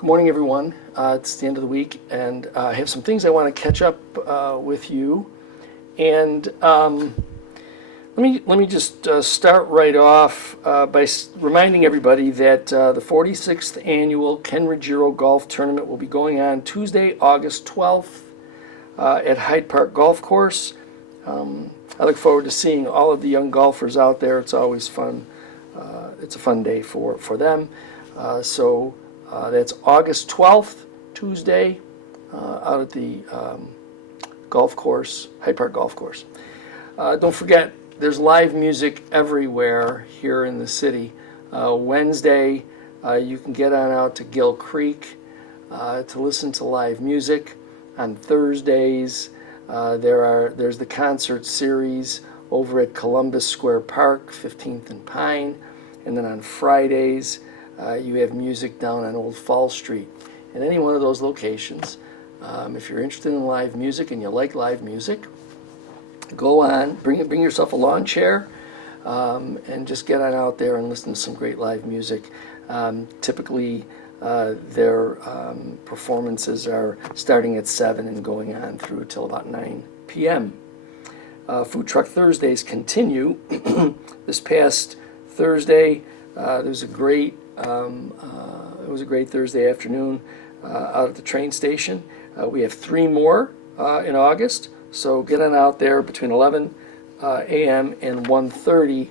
Good morning, everyone. It's the end of the week, and I have some things I want to catch up with you. And let me just start right off by reminding everybody that the 46th annual Ken Ruggiero Golf Tournament will be going on Tuesday, August 12th at Hyde Park Golf Course. I look forward to seeing all of the young golfers out there. It's always fun. It's a fun day for them. So that's August 12th, Tuesday, out at the golf course, Hyde Park Golf Course. Don't forget, there's live music everywhere here in the city. Wednesday, you can get on out to Gill Creek to listen to live music. On Thursdays, there's the concert series over at Columbus Square Park, 15th and Pine. And then on Fridays, you have music down on Old Fall Street. In any one of those locations, if you're interested in live music and you like live music, go on, bring yourself a lawn chair, and just get on out there and listen to some great live music. Typically, their performances are starting at 7 and going on through till about 9 p.m. Food Truck Thursdays continue. This past Thursday, it was a great Thursday afternoon out at the train station. We have 3 more in August, so get on out there between 11 a.m. and 1:30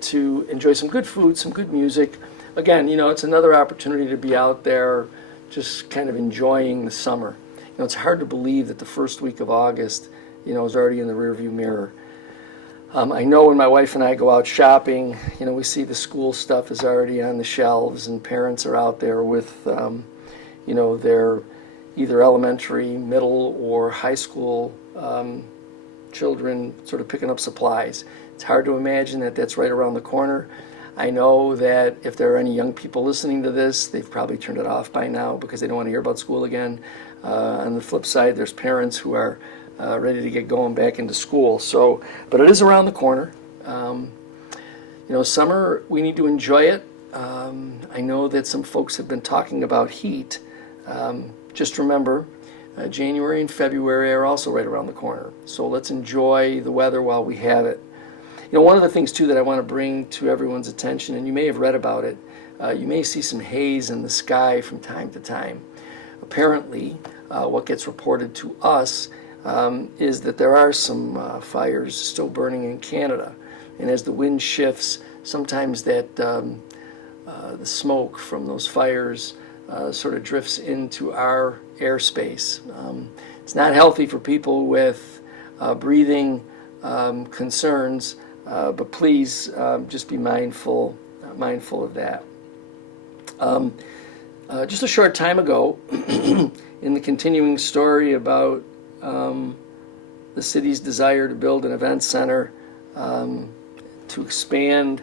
to enjoy some good food, some good music. Again, it's another opportunity to be out there just kind of enjoying the summer. It's hard to believe that the first week of August, is already in the rearview mirror. I know when my wife and I go out shopping, we see the school stuff is already on the shelves, and parents are out there with, their either elementary, middle, or high school children sort of picking up supplies. It's hard to imagine that that's right around the corner. I know that if there are any young people listening to this, they've probably turned it off by now because they don't want to hear about school again. On the flip side, there's parents who are ready to get going back into school. But it is around the corner. Summer, we need to enjoy it. I know that some folks have been talking about heat. Just remember, January and February are also right around the corner. So let's enjoy the weather while we have it. One of the things, too, that I want to bring to everyone's attention, and you may have read about it, you may see some haze in the sky from time to time. Apparently, what gets reported to us is that there are some fires still burning in Canada. And as the wind shifts, sometimes that the smoke from those fires sort of drifts into our airspace. It's not healthy for people with breathing concerns, but please just be mindful of that. Just a short time ago, in the continuing story about the city's desire to build an event center to expand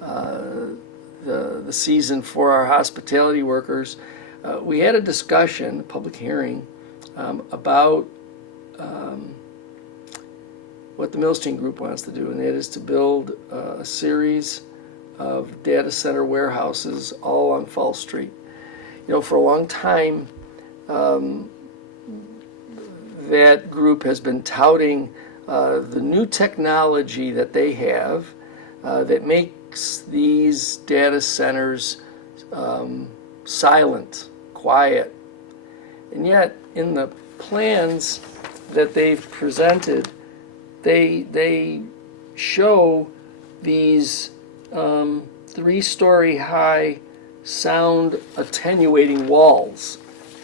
the season for our hospitality workers, we had a discussion, a public hearing, about what the Milstein Group wants to do, and that is to build a series of data center warehouses all on Fall Street. For a long time, that group has been touting the new technology that they have that makes these data centers silent, quiet. And yet, in the plans that they've presented, they show these 3-story high sound attenuating walls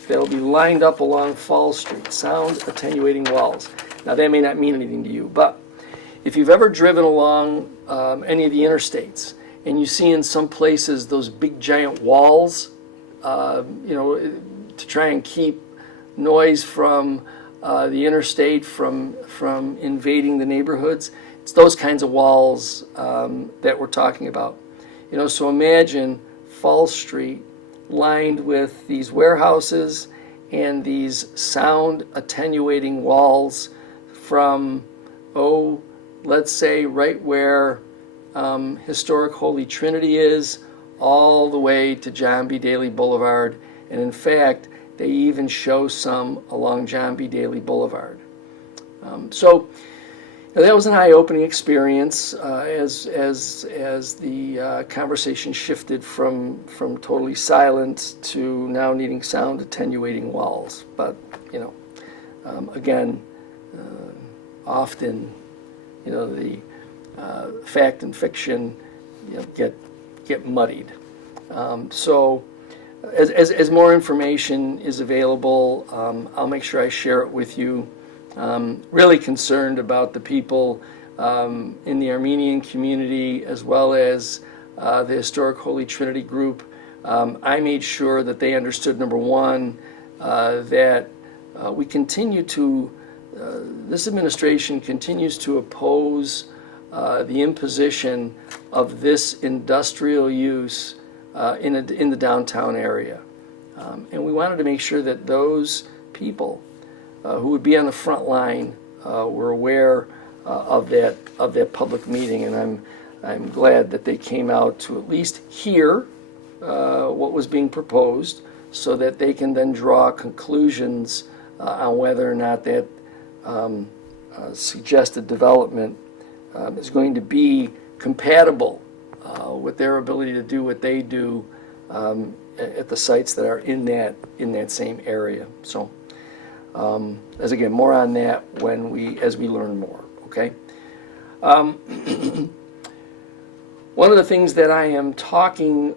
that'll be lined up along Fall Street, sound attenuating walls. Now that may not mean anything to you, but if you've ever driven along any of the interstates and you see in some places those big giant walls, to try and keep noise from the interstate from invading the neighborhoods, it's those kinds of walls that we're talking about. So imagine Fall Street lined with these warehouses and these sound attenuating walls from, let's say right where historic Holy Trinity is, all the way to John B. Daly Boulevard And in fact, they even show some along John B. Daly Boulevard. So that was an eye-opening experience as the conversation shifted from totally silent to now needing sound attenuating walls. But again, often the fact and fiction get muddied. So as more information is available, I'll make sure I share it with you. Really concerned about the people in the Armenian community as well as the Historic Holy Trinity group. I made sure that they understood, number one, that we continue to, this administration continues to oppose the imposition of this industrial use in the downtown area. And we wanted to make sure that those people who would be on the front line were aware of that public meeting, and I'm glad that they came out to at least hear what was being proposed, so that they can then draw conclusions on whether or not that suggested development is going to be compatible with their ability to do what they do at the sites that are in that same area. So. As again, more on that as we learn more. Okay. One of the things that I am talking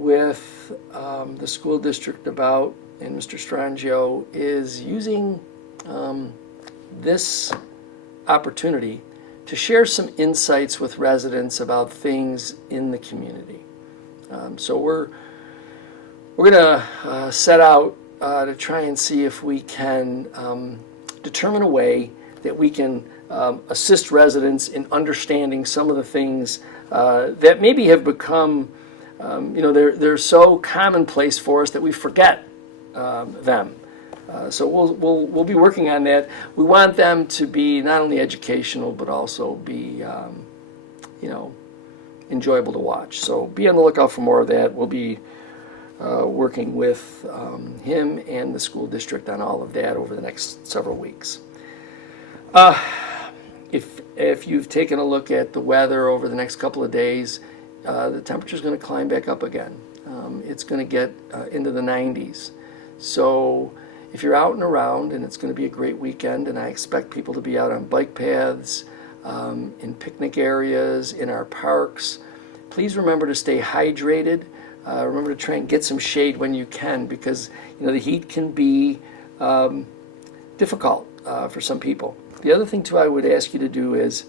with the school district about, and Mr. Strangio, is using this opportunity to share some insights with residents about things in the community. So we're going to set out to try and see if we can determine a way that we can assist residents in understanding some of the things that maybe have become, they're so commonplace for us that we forget them. So we'll be working on that. We want them to be not only educational but also be, enjoyable to watch. So be on the lookout for more of that. We'll be working with him and the school district on all of that over the next several weeks. If you've taken a look at the weather over the next couple of days, the temperature is going to climb back up again. It's going to get into the 90s. So if you're out and around, and it's going to be a great weekend, and I expect people to be out on bike paths, in picnic areas, in our parks, please remember to stay hydrated. Remember to try and get some shade when you can, because the heat can be difficult for some people. The other thing too I would ask you to do is,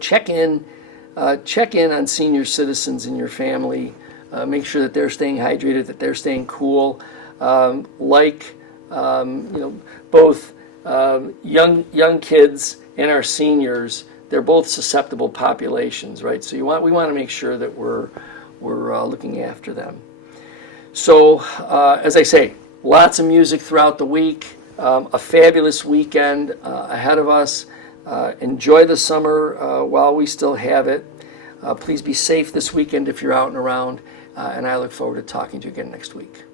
check in on senior citizens in your family. Make sure that they're staying hydrated, that they're staying cool. Both young kids and our seniors, they're both susceptible populations, right? So we want to make sure that we're looking after them. So, as I say, lots of music throughout the week, a fabulous weekend ahead of us. Enjoy the summer while we still have it. Please be safe this weekend if you're out and around, and I look forward to talking to you again next week.